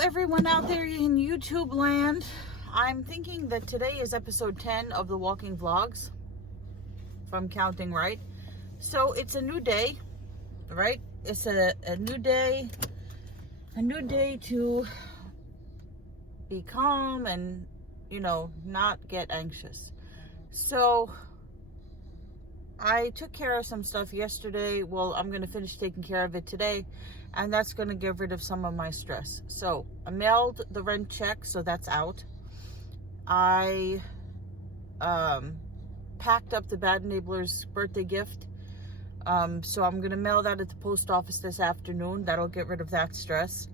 everyone out there in YouTube land. I'm thinking that today is episode 10 of the walking vlogs, if I'm counting right. So it's a new day, right? It's a new day to be calm and, not get anxious. So I took care of some stuff yesterday. Well, I'm going to finish taking care of it today, and that's going to get rid of some of my stress. So I mailed the rent check, so that's out. I packed up the Bad Neighbor's birthday gift. So I'm going to mail that at the post office this afternoon. That'll get rid of that stress.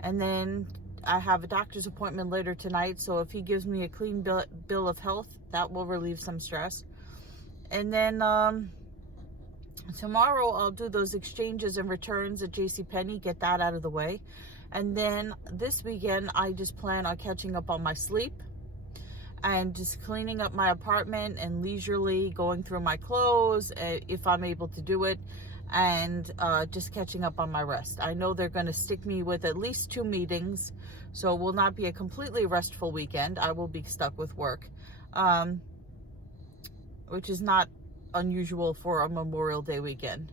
And then I have a doctor's appointment later tonight, so if he gives me a clean bill of health, that will relieve some stress. And then tomorrow I'll do those exchanges and returns at JCPenney, get that out of the way. And then this weekend, I just plan on catching up on my sleep and just cleaning up my apartment and leisurely going through my clothes, if I'm able to do it, and just catching up on my rest. I know they're going to stick me with at least 2 meetings, so it will not be a completely restful weekend. I will be stuck with work. Which is not unusual for a Memorial Day weekend.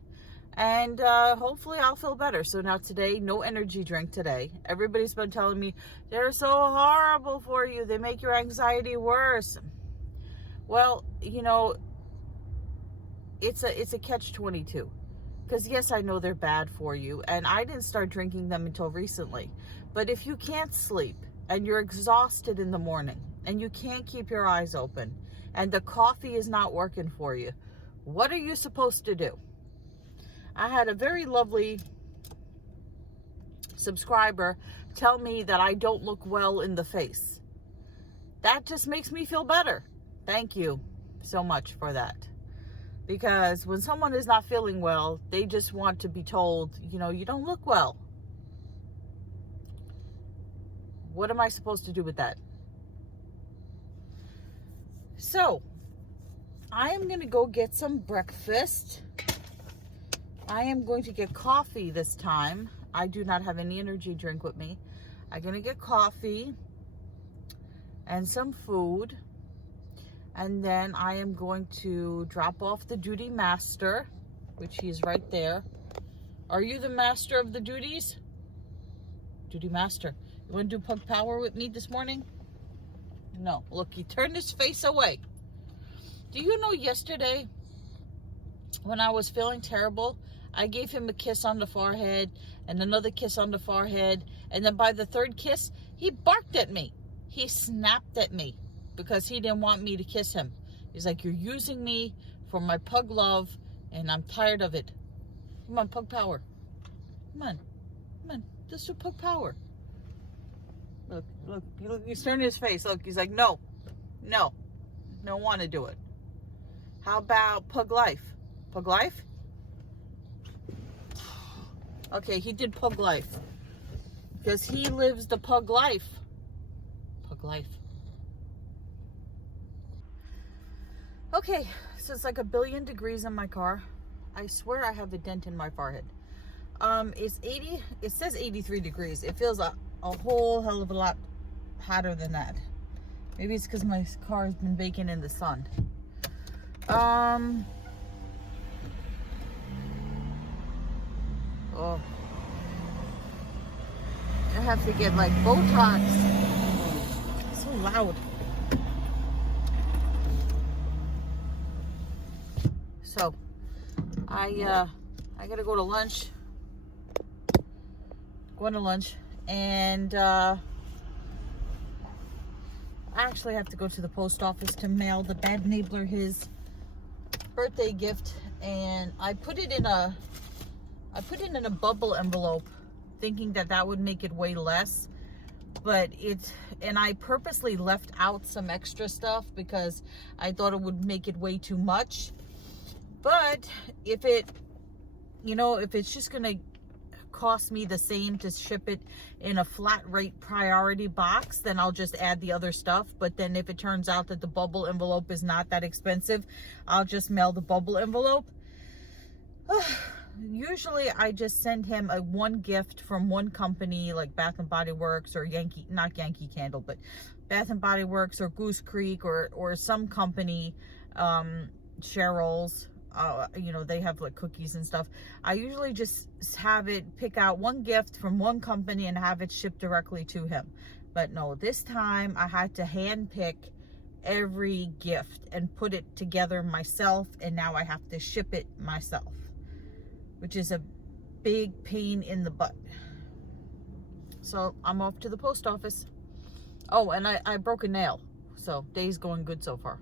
And hopefully I'll feel better. So now today, no energy drink today. Everybody's been telling me, they're so horrible for you. They make your anxiety worse. Well, it's a catch-22. Because yes, I know they're bad for you. And I didn't start drinking them until recently. But if you can't sleep and you're exhausted in the morning and you can't keep your eyes open, and the coffee is not working for you, what are you supposed to do? I had a very lovely subscriber tell me that I don't look well in the face. That just makes me feel better. Thank you so much for that. Because when someone is not feeling well, they just want to be told, you don't look well. What am I supposed to do with that? So, I am going to go get some breakfast. I am going to get coffee this time. I do not have any energy drink with me. I'm going to get coffee and some food. And then I am going to drop off the duty master, which he is right there. Are you the master of the duties? Duty master. You want to do pug power with me this morning? No, look, he turned his face away. Do you know yesterday when I was feeling terrible, I gave him a kiss on the forehead and another kiss on the forehead. And then by the third kiss, he barked at me. He snapped at me because he didn't want me to kiss him. He's like, you're using me for my pug love and I'm tired of it. Come on, pug power. Come on, let's do pug power. Look, he's turning his face. Look, he's like, no, don't want to do it. How about pug life? Pug life? Okay, he did pug life. Because he lives the pug life. Pug life. Okay, so it's like 1,000,000,000 degrees in my car. I swear I have a dent in my forehead. It says 83 degrees. It feels a whole hell of a lot hotter than that. Maybe it's because my car has been baking in the sun. Oh, I have to get like Botox. It's so loud. So I gotta go to lunch. Going to lunch. And I actually have to go to the post office to mail the Bad Neighbor his birthday gift, and I put it in a bubble envelope, thinking that would make it weigh less. But and I purposely left out some extra stuff because I thought it would make it way too much. But if it's just gonna cost me the same to ship it in a flat rate priority box, then I'll just add the other stuff. But then if it turns out that the bubble envelope is not that expensive, I'll just mail the bubble envelope. usually I just send him one gift from one company, like Bath and Body Works or not Yankee Candle, but Bath and Body Works or Goose Creek or some company, Cheryl's. You know, they have like cookies and stuff. I usually just have it pick out one gift from one company and have it shipped directly to him. But no, this time I had to hand pick every gift and put it together myself, and now I have to ship it myself, which is a big pain in the butt. So I'm off to the post office. Oh, and I broke a nail, so day's going good so far.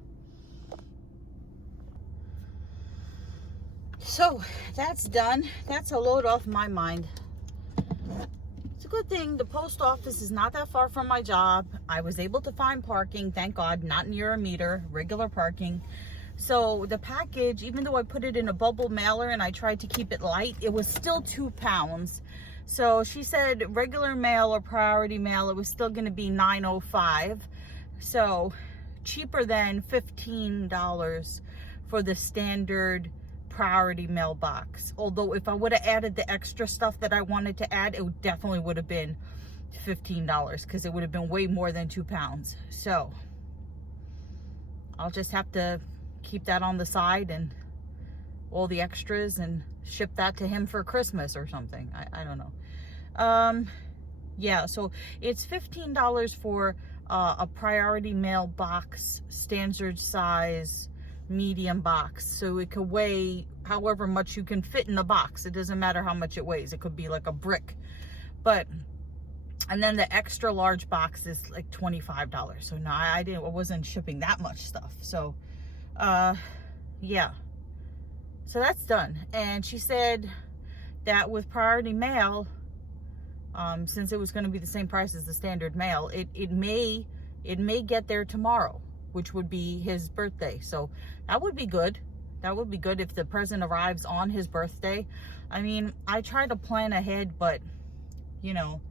So that's done. That's a load off my mind. It's a good thing the post office is not that far from my job. I was able to find parking, thank God, not near a meter, regular parking. So the package, even though I put it in a bubble mailer and I tried to keep it light, it was still 2 pounds. So she said regular mail or priority mail, it was still going to be $9.05. So cheaper than $15 for the standard priority mailbox. Although if I would have added the extra stuff that I wanted to add, it definitely would have been $15 because it would have been way more than 2 pounds. So I'll just have to keep that on the side and all the extras and ship that to him for Christmas or something. I don't know. Yeah, so it's $15 for a priority mail box, standard size, medium box, so it could weigh however much you can fit in the box. It doesn't matter how much it weighs. It could be like a brick. But and then the extra large box is like $25. So no, I wasn't shipping that much stuff. So yeah, so that's done. And she said that with priority mail, since it was going to be the same price as the standard mail, it may get there tomorrow, which would be his birthday. So that would be good. That would be good if the present arrives on his birthday. I mean, I try to plan ahead, but you know,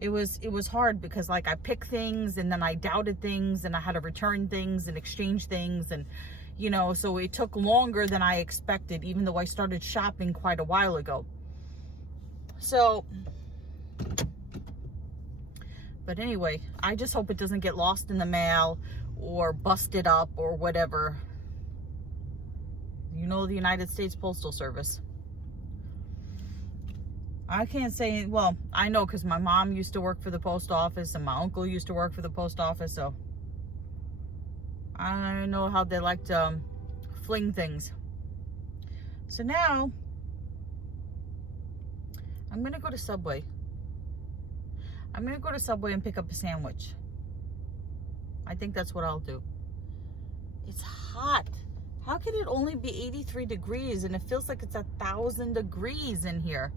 it was hard because like I picked things and then I doubted things and I had to return things and exchange things, and you know, so it took longer than I expected, even though I started shopping quite a while ago. So, but anyway, I just hope it doesn't get lost in the mail or busted up or whatever. You know, the United States Postal Service. I can't say, well, I know because my mom used to work for the post office and my uncle used to work for the post office, so I know how they like to fling things. So now I'm going to go to Subway. I'm going to go to Subway and pick up a sandwich. I think that's what I'll do. It's hot. How can it only be 83 degrees and it feels like it's 1,000 degrees in here?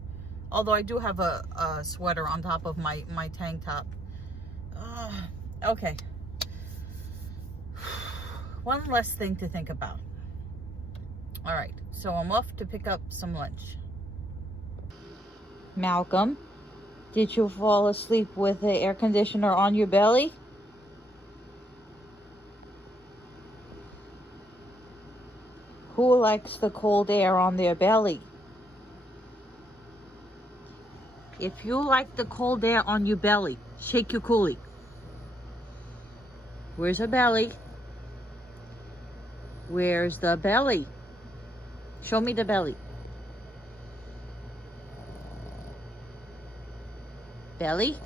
Although I do have a sweater on top of my tank top. Okay. One less thing to think about. All right. So I'm off to pick up some lunch. Malcolm, did you fall asleep with the air conditioner on your belly? Who likes the cold air on their belly? If you like the cold air on your belly, shake your coolie. Where's the belly? Where's the belly? Show me the belly. Belly?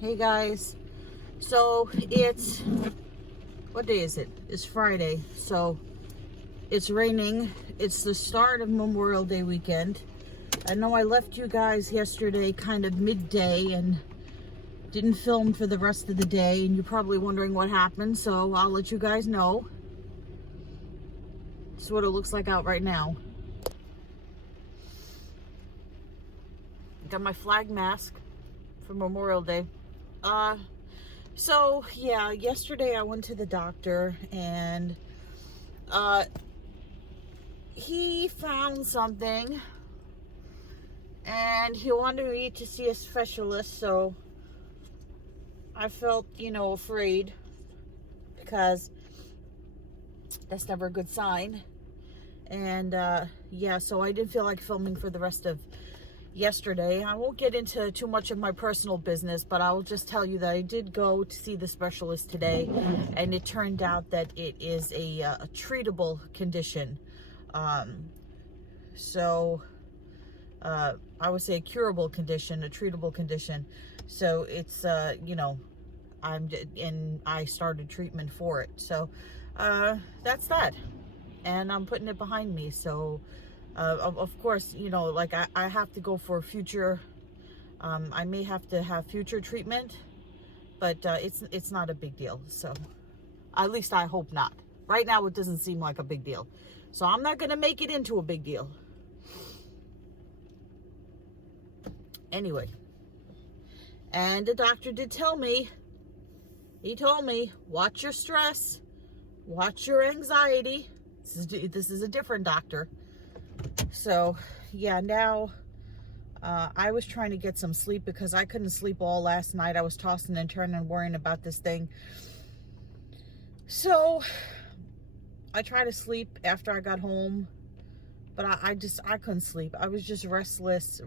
Hey guys, so it's, what day is it? It's Friday, so it's raining. It's the start of Memorial Day weekend. I know I left you guys yesterday kind of midday and didn't film for the rest of the day, and you're probably wondering what happened, so I'll let you guys know. This is what it looks like out right now. Got my flag mask for Memorial Day. So yeah, yesterday I went to the doctor and he found something and he wanted me to see a specialist, so I felt, you know, afraid because that's never a good sign. And yeah, so I didn't feel like filming for the rest of yesterday. I won't get into too much of my personal business, but I will just tell you that I did go to see the specialist today, and it turned out that it is a treatable condition. So I would say a curable condition, a treatable condition. So it's you know, I started treatment for it. So that's that, and I'm putting it behind me. So of course, you know, like I have to go for future, I may have to have future treatment, but it's not a big deal. So at least I hope not. Right now it doesn't seem like a big deal, so I'm not gonna make it into a big deal. Anyway, and the doctor did tell me, he told me, watch your stress, watch your anxiety. This is a different doctor. So yeah, now I was trying to get some sleep because I couldn't sleep all last night. I was tossing and turning, worrying about this thing. So I tried to sleep after I got home, but I couldn't sleep. I was just restless.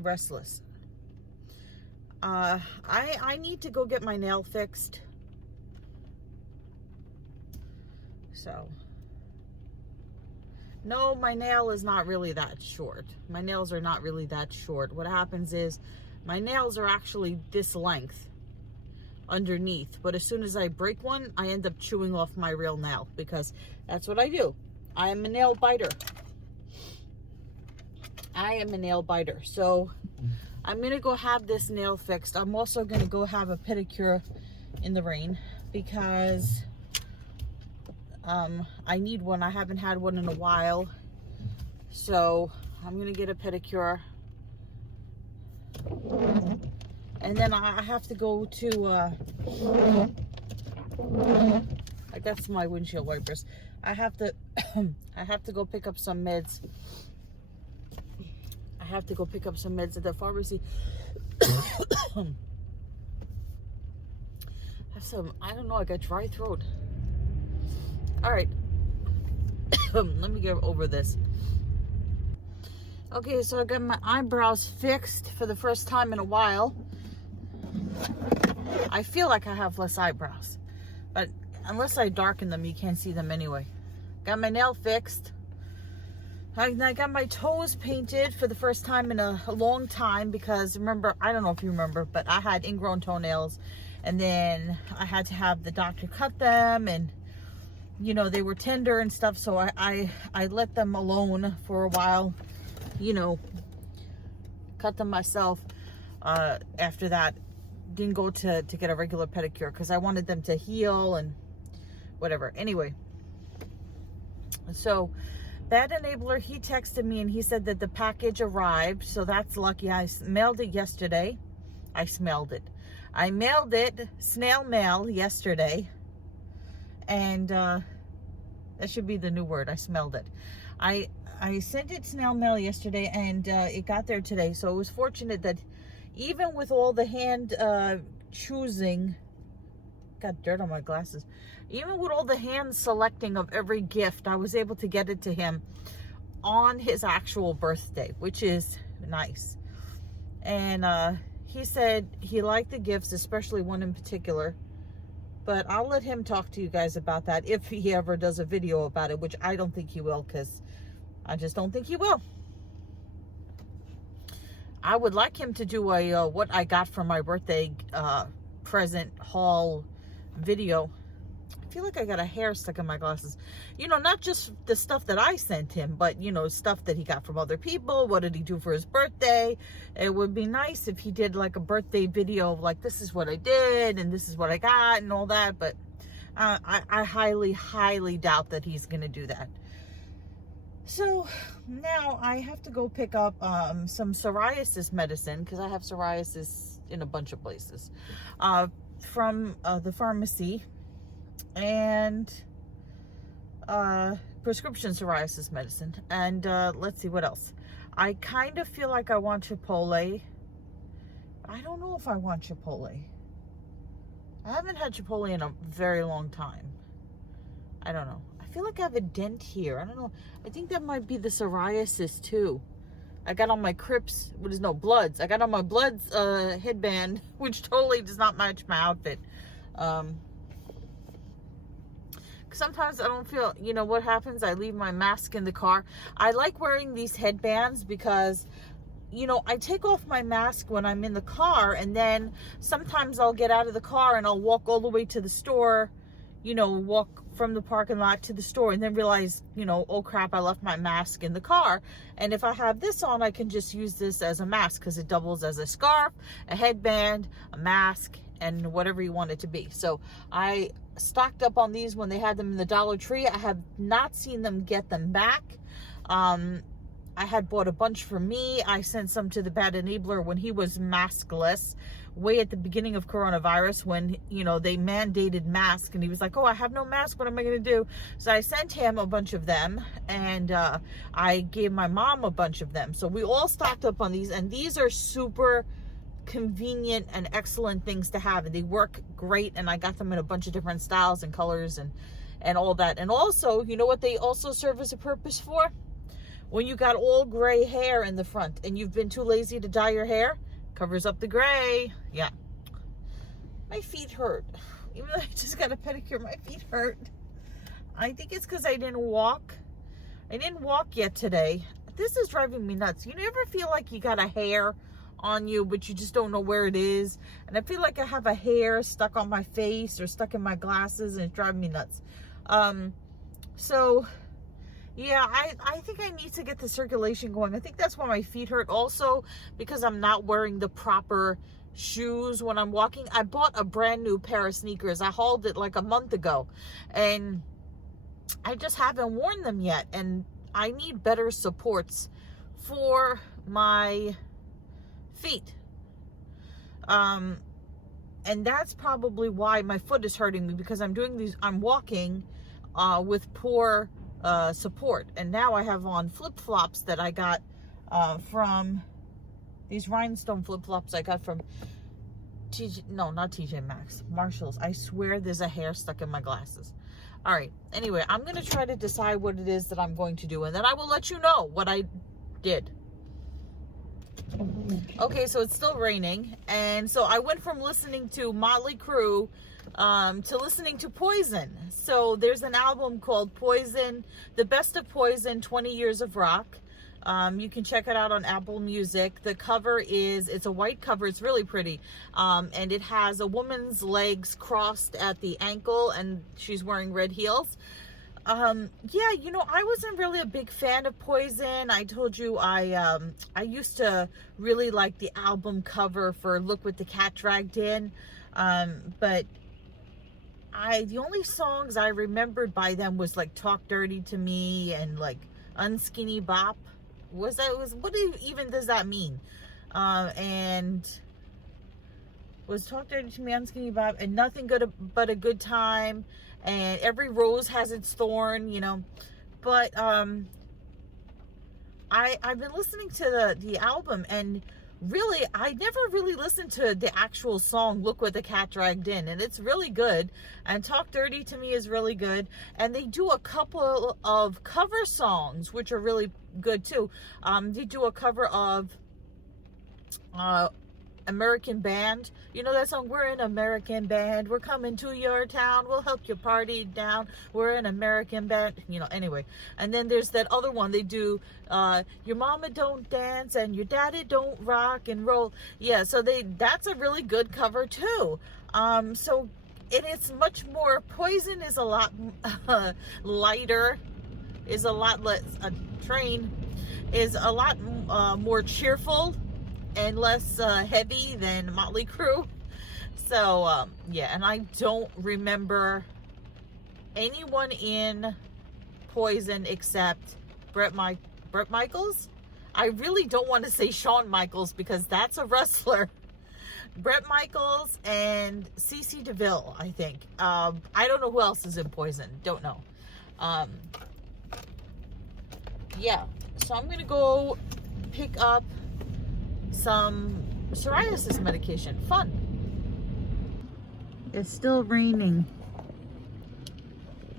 I need to go get my nail fixed. So no, my nail is not really that short. My nails are not really that short. What happens is my nails are actually this length underneath, but as soon as I break one, I end up chewing off my real nail, because that's what I do. I am a nail biter. So I'm gonna go have this nail fixed. I'm also gonna go have a pedicure in the rain, because I need one. I haven't had one in a while, so I'm gonna get a pedicure. And then I have to go to that's my windshield wipers. I have to I have to go pick up some meds. I have to go pick up some meds at the pharmacy. I don't know, I got dry throat. All right. Let me get over this. Okay, so I got my eyebrows fixed for the first time in a while. I feel like I have less eyebrows, but unless I darken them, you can't see them anyway. Got my nail fixed. I got my toes painted for the first time in a long time, because remember, I don't know if you remember, but I had ingrown toenails, and then I had to have the doctor cut them, and you know, they were tender and stuff, so I let them alone for a while, you know, cut them myself. After that, didn't go to get a regular pedicure because I wanted them to heal and whatever. Anyway, so Bad Enabler, he texted me and he said that the package arrived, so that's lucky. I mailed it yesterday. I mailed it snail mail yesterday, and that should be the new word. I smelled it. I sent it snail mail yesterday, and it got there today. So it was fortunate that even with all the hand choosing, got dirt on my glasses, even with all the hand selecting of every gift, I was able to get it to him on his actual birthday, which is nice. And he said he liked the gifts, especially one in particular. But I'll let him talk to you guys about that if he ever does a video about it, which I don't think he will, because I just don't think he will. I would like him to do a what I got for my birthday present haul video. I feel like I got a hair stuck in my glasses. You know, not just the stuff that I sent him, but, you know, stuff that he got from other people. What did he do for his birthday? It would be nice if he did like a birthday video of like, this is what I did and this is what I got and all that. But I highly, highly doubt that he's going to do that. So now I have to go pick up some psoriasis medicine, because I have psoriasis in a bunch of places, from the pharmacy, and prescription psoriasis medicine. And let's see what else. I kind of feel like I want Chipotle. I don't know if I want Chipotle. I haven't had Chipotle in a very long time. I don't know. I feel like I have a dent here. I don't know. I think that might be the psoriasis too. I got on my Crips, what is no, Bloods. I got on my Bloods headband, which totally does not match my outfit. Sometimes I don't feel, you know what happens? I leave my mask in the car. I like wearing these headbands because, you know, I take off my mask when I'm in the car, and then sometimes I'll get out of the car and I'll walk all the way to the store, you know, walk from the parking lot to the store, and then realize, you know, oh crap, I left my mask in the car. And if I have this on, I can just use this as a mask because it doubles as a scarf, a headband, a mask, and whatever you want it to be. So I stocked up on these when they had them in the Dollar Tree. I have not seen them get them back. I had bought a bunch for me. I sent some to the Bad Enabler when he was maskless, way at the beginning of coronavirus, when, you know, they mandated masks, and he was like, oh, I have no mask, what am I going to do? So I sent him a bunch of them, and I gave my mom a bunch of them. So we all stocked up on these, and these are super convenient and excellent things to have, and they work great, and I got them in a bunch of different styles and colors and all that. And also, you know what they also serve as a purpose for? When you got all gray hair in the front and you've been too lazy to dye your hair, covers up the gray. Yeah. My feet hurt. Even though I just got a pedicure, my feet hurt. I think it's because I didn't walk. I didn't walk yet today. This is driving me nuts. You ever feel like you got a hair on you, but you just don't know where it is? And I feel like I have a hair stuck on my face or stuck in my glasses, and it's driving me nuts. So yeah, I think I need to get the circulation going. I think that's why my feet hurt. Also, because I'm not wearing the proper shoes when I'm walking. I bought a brand new pair of sneakers. I hauled it like a month ago, and I just haven't worn them yet. And I need better supports for my feet. And that's probably why my foot is hurting me, because I'm walking with poor support. And now I have on flip-flops that I got from these rhinestone flip-flops I got from not TJ Maxx, Marshalls. I swear there's a hair stuck in my glasses. All right, anyway, I'm gonna try to decide what it is that I'm going to do, and then I will let you know what I did. Okay, so it's still raining, and so I went from listening to Motley Crue to listening to Poison. So there's an album called Poison, The Best of Poison, 20 Years of Rock. You can check it out on Apple Music. The cover it's a white cover. It's really pretty. And it has a woman's legs crossed at the ankle, and she's wearing red heels. Yeah, you know, I wasn't really a big fan of Poison. I told you I used to really like the album cover for Look What the Cat Dragged In. But the only songs I remembered by them was like Talk Dirty to Me and like Unskinny Bop. What even does that mean? And was Talk Dirty to Me, Unskinny Bop, and Nothing Good But a Good Time, and Every Rose Has Its Thorn, you know. But I've been listening to the album, and really, I never really listened to the actual song Look What the Cat Dragged In, and it's really good. And Talk Dirty to Me is really good. And they do a couple of cover songs, which are really good too. They do a cover of American Band. You know that song, We're an American Band, we're coming to your town, we'll help you party down, we're an American Band, you know. Anyway, and then there's that other one they do, Your Mama Don't Dance and Your Daddy Don't Rock and Roll. Yeah, so that's a really good cover too. So it's much more, Poison is a lot lighter, is a lot less, Train is a lot more cheerful and less heavy than Motley Crue. So yeah, and I don't remember anyone in Poison except Brett Michaels. I really don't want to say Shawn Michaels because that's a wrestler. Brett Michaels and CC DeVille, I think. I don't know who else is in Poison. Don't know. Yeah, so I'm gonna go pick up some psoriasis medication. Fun. It's still raining.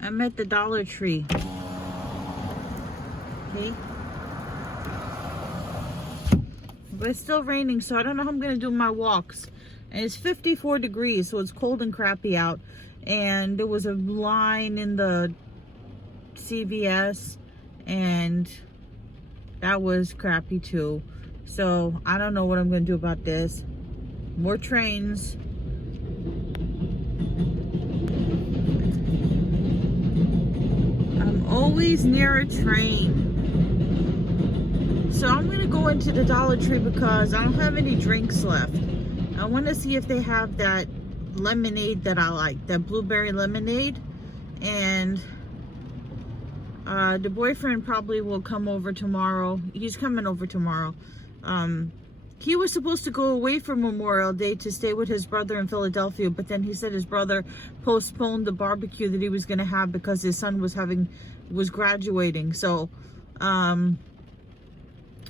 I'm at the Dollar Tree. Okay. But it's still raining, so I don't know how I'm going to do my walks. And it's 54 degrees, so it's cold and crappy out. And there was a line in the CVS, and that was crappy too. So I don't know what I'm going to do about this. More trains. I'm always near a train. So I'm going to go into the Dollar Tree because I don't have any drinks left. I want to see if they have that lemonade that I like, that blueberry lemonade. And the boyfriend probably will come over tomorrow. He's coming over tomorrow. He was supposed to go away for Memorial Day to stay with his brother in Philadelphia, but then he said his brother postponed the barbecue that he was going to have because his son was graduating. So,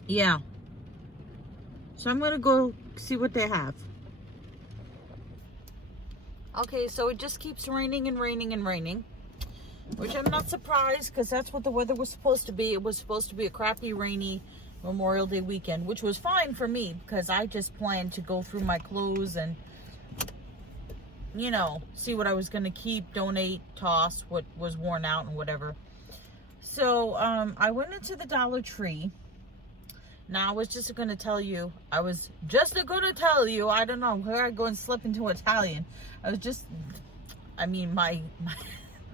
yeah. So I'm going to go see what they have. Okay, so it just keeps raining and raining and raining, which I'm not surprised because that's what the weather was supposed to be. It was supposed to be a crappy, rainy Memorial Day weekend, which was fine for me because I just planned to go through my clothes and, you know, see what I was going to keep, donate, toss what was worn out and whatever. So I went into the Dollar Tree. Now, I was just going to tell you, I don't know where I go and slip into Italian. My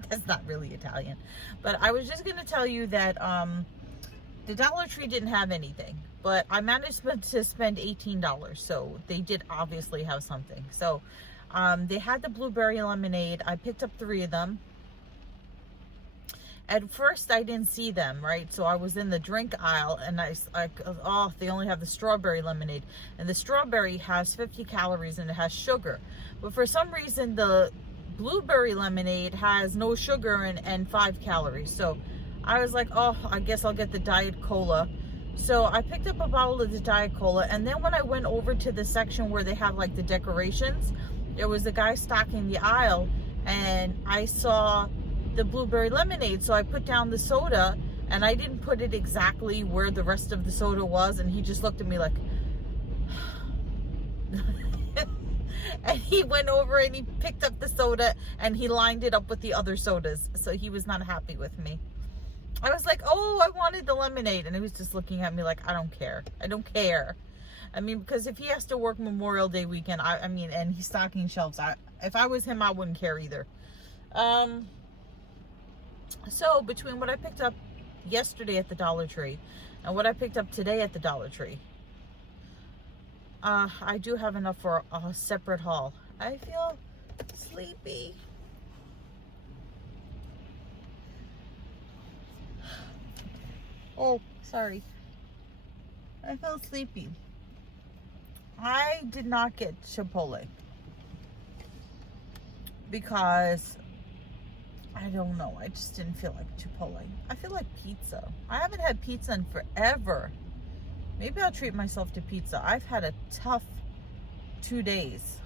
that's not really Italian. But I was just going to tell you that the Dollar Tree didn't have anything. But I managed to spend $18. So they did obviously have something. So they had the blueberry lemonade. I picked up 3 of them. At first, I didn't see them, right? So I was in the drink aisle, and they only have the strawberry lemonade. And the strawberry has 50 calories, and it has sugar. But for some reason, the blueberry lemonade has no sugar and 5 calories. So I was like, oh, I guess I'll get the Diet Cola. So I picked up a bottle of the Diet Cola. And then when I went over to the section where they have, like, the decorations, there was a guy stocking the aisle, and I saw the blueberry lemonade. So I put down the soda, and I didn't put it exactly where the rest of the soda was, and he just looked at me like and he went over and he picked up the soda and he lined it up with the other sodas. So he was not happy with me. I was like, oh, I wanted the lemonade, and he was just looking at me like, I don't care. I mean, because if he has to work Memorial Day weekend, and he's stocking shelves, if I was him, I wouldn't care either. So between what I picked up yesterday at the Dollar Tree and what I picked up today at the Dollar Tree, I do have enough for a separate haul. I feel sleepy. Oh, sorry. I felt sleepy. I did not get Chipotle because I don't know. I just didn't feel like Chipotle. I feel like pizza. I haven't had pizza in forever. Maybe I'll treat myself to pizza. I've had a tough 2 days.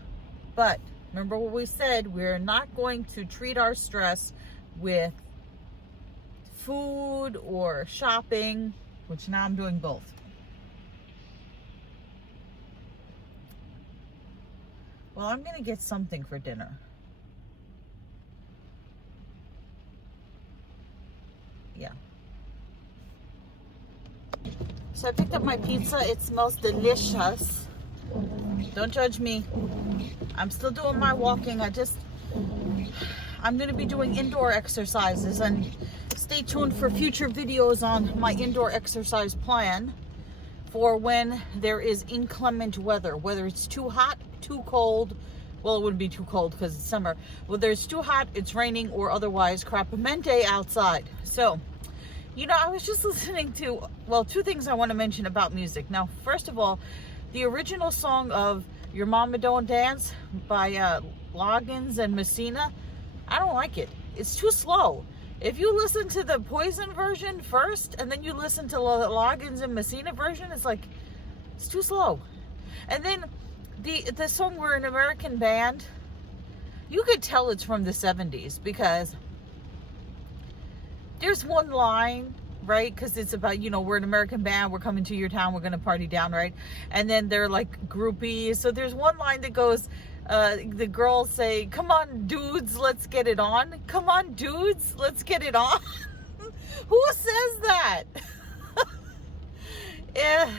But remember what we said, we're not going to treat our stress with food or shopping, which now I'm doing both. Well, I'm going to get something for dinner. Yeah. So I picked up my pizza. It smells delicious. Don't judge me. I'm still doing my walking. I'm going to be doing indoor exercises, and stay tuned for future videos on my indoor exercise plan for when there is inclement weather, whether it's too hot, too cold. Well, it wouldn't be too cold because it's summer. Whether it's too hot, it's raining, or otherwise crapamente outside. So, you know, I was just listening to, well, 2 things I want to mention about music. Now, first of all, the original song of Your Mama Don't Dance by Loggins and Messina, I don't like it. It's too slow. If you listen to the Poison version first, and then you listen to the Loggins and Messina version, it's too slow. And then the song We're an American Band, you could tell it's from the 70s because there's one line, right? Because it's about, you know, we're an American band, we're coming to your town, we're gonna party down, right? And then they're like groupies. So there's one line that goes, the girls say, come on dudes, let's get it on. Come on dudes, let's get it on. Who says that? Yeah,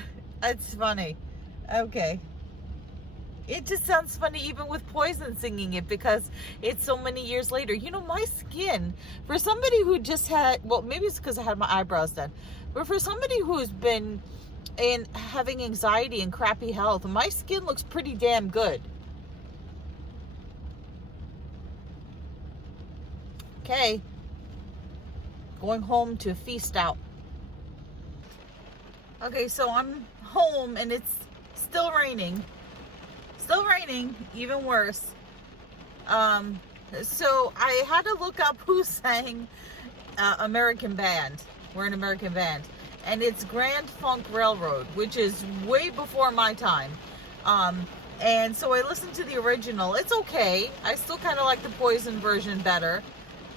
it's funny. Okay. It just sounds funny even with Poison singing it, because it's so many years later. You know, my skin, for somebody who just had, well, maybe it's because I had my eyebrows done, but for somebody who's been having anxiety and crappy health, my skin looks pretty damn good. Okay. Going home to feast out. Okay, so I'm home and it's still raining. Still raining, even worse. So I had to look up who sang American Band. We're an American band. And it's Grand Funk Railroad, which is way before my time. And so I listened to the original. It's okay. I still kind of like the Poison version better.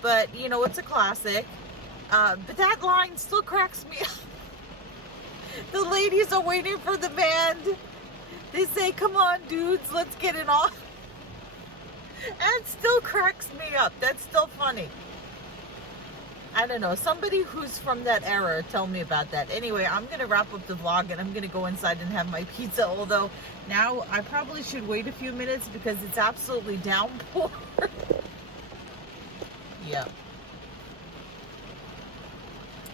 But, you know, it's a classic. But that line still cracks me up. The ladies are waiting for the band. They say, come on, dudes, let's get it on. And it still cracks me up. That's still funny. I don't know. Somebody who's from that era, tell me about that. Anyway, I'm going to wrap up the vlog and I'm going to go inside and have my pizza. Although, now I probably should wait a few minutes because it's absolutely downpour. Yeah.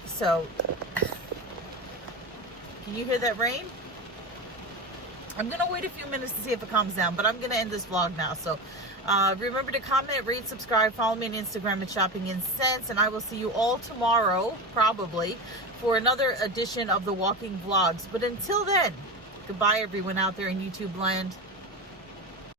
So, can you hear that rain? I'm going to wait a few minutes to see if it calms down, but I'm going to end this vlog now. So, remember to comment, rate, subscribe, follow me on Instagram at Shopping in Sense, and I will see you all tomorrow, probably, for another edition of the Walking Vlogs. But until then, goodbye everyone out there in YouTube land.